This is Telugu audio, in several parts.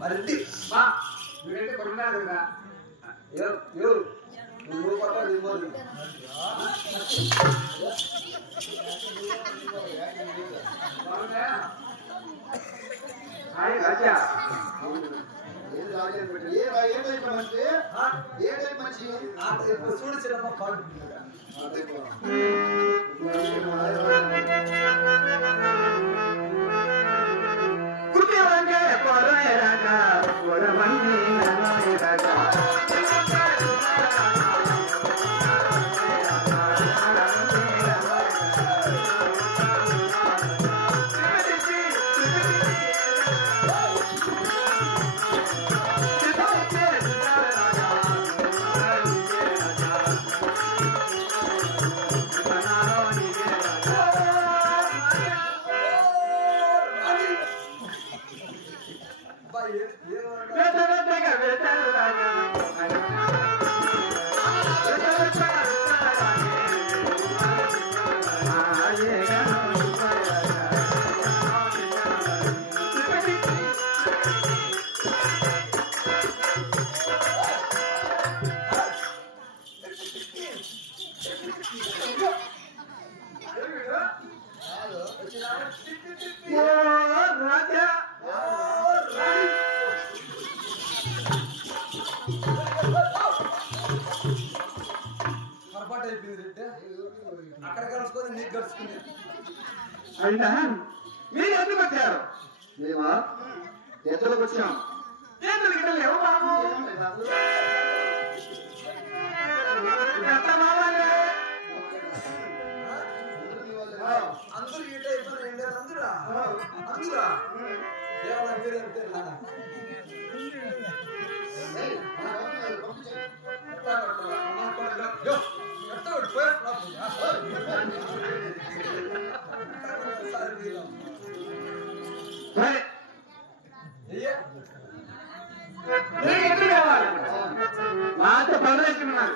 మరెడ్డి మా వీడంటే కొడుకున్నాడు కదా నువ్వు పట్ల దిగిపోదు హాయ్ రాజా చూడు చిన్న పాడు అక్కడ కలుసుకొని నీకు కలుసుకుని అయినా మీరు ఎందుకు వచ్చారు? మేమా ఎద్దరికి వచ్చాం. లేవు బాబు అందరూ ఈ టైప్ అందరా అందరా దేవాలయం పేరు నాతో పదవేసుకున్నారు.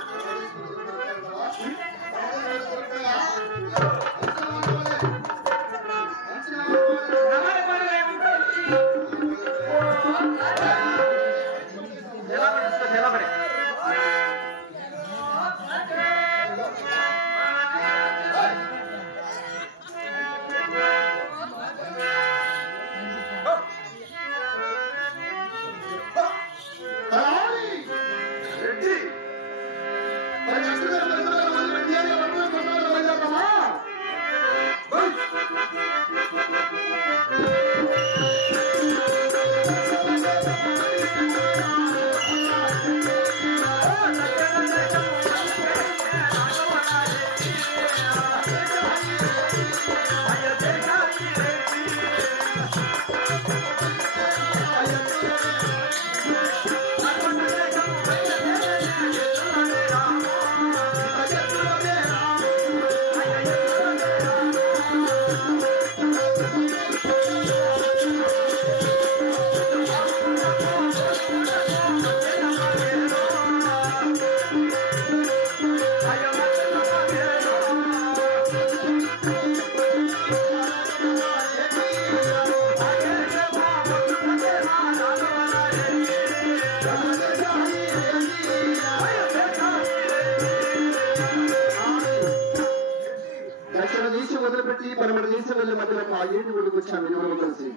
మొదలుపెట్టి 12 దేశాల మధ్యలో ఆ ఏడు ఒడికి వచ్చాను విలువలు కలిసి.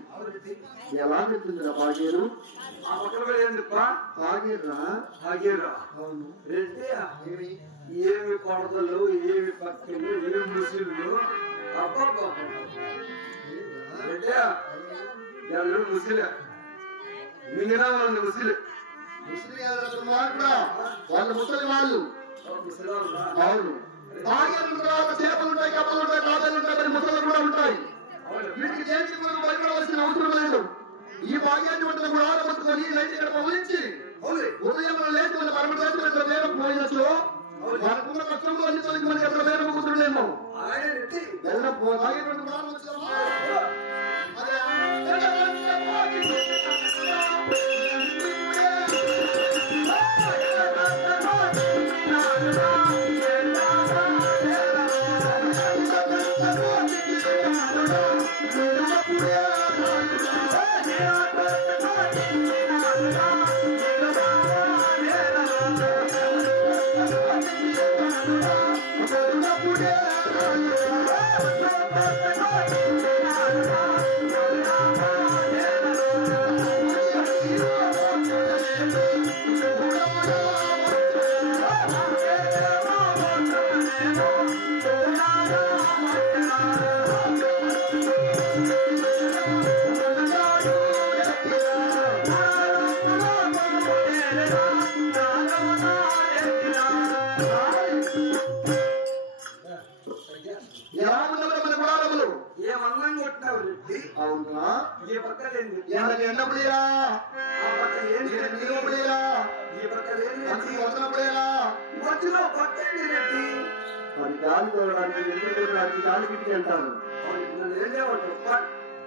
ఎలా వెళ్తుంది రా బాగేరు? ఆగేరా ఏమి కొడతలు, ఏమి పక్కలు, ఏమి ముసులు. ఎవరు ముసిలే మిగతా వాళ్ళు ముసిలే వాళ్ళు ముసలి వాళ్ళు. అవును, చేపలు ఉంటాయి, కప్పలు ఉంటాయి, తాతలు ఉంటాయి, మరి ముసలు కూడా ఉంటాయి. వీటికి దేనికి కూడా భయపడవలసిన అవసరం లేదు. ఈ భాగ్యాన్ని వంటలు కూడా ఆరంభించుకొని నైట్ ఇక్కడ పవలించి ఉదయం లేచి మన పరమదేశం వేరం పోయినచ్చు మనకున్న కష్టంలో అన్ని తొలగి మనకి ఎక్కడ వేరం కూర్చుండేమో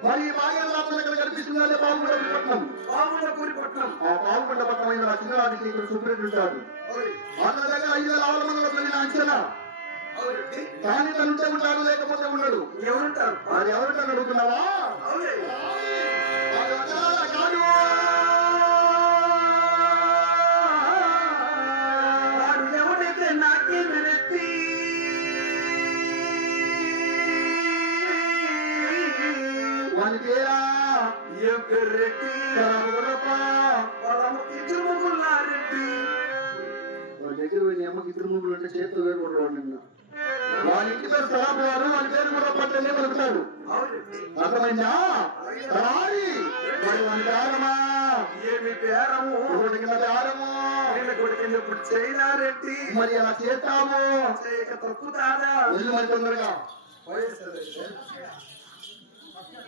మరి మాయపట్నం కనిపిస్తుంది పావుపట్నం. ఆ పావుపట్ల పట్టణమైన చిన్ననాటికి ఇక్కడ సుప్రీం ఉంటాడు. అన్న దగ్గర 5,000 మంది అంచనా. కానీ తనుంటే ఉంటాడు, లేకపోతే ఉండడు. ఎవరుంటారు? అది ఎవరుంటారు అడుగుతున్నావా? వాడు ఎవడైతే నాకే వెనక్కి వాని పేరా రెడ్డి ఇద్దరు ముగ్గులారెడ్డి. వాళ్ళ దగ్గర పోయిన అమ్మకి ఇద్దరు ముగ్గులు అంటే చేతులు వేడుకుంటాడు. నిన్న వాళ్ళ ఇంటి పేరు సరాబు వారు, వాళ్ళ పేరు కూడా పట్టనే పలుకుతాడు. అర్థమైందా? మరి వాని బేరమా ఏమి బేరము? బేరము కొడుకున్నప్పుడు చేయలారెడ్డి. మరి అలా చేస్తాము, చేయక తప్పుతాదా? వెళ్ళి మరి తొందరగా వయసు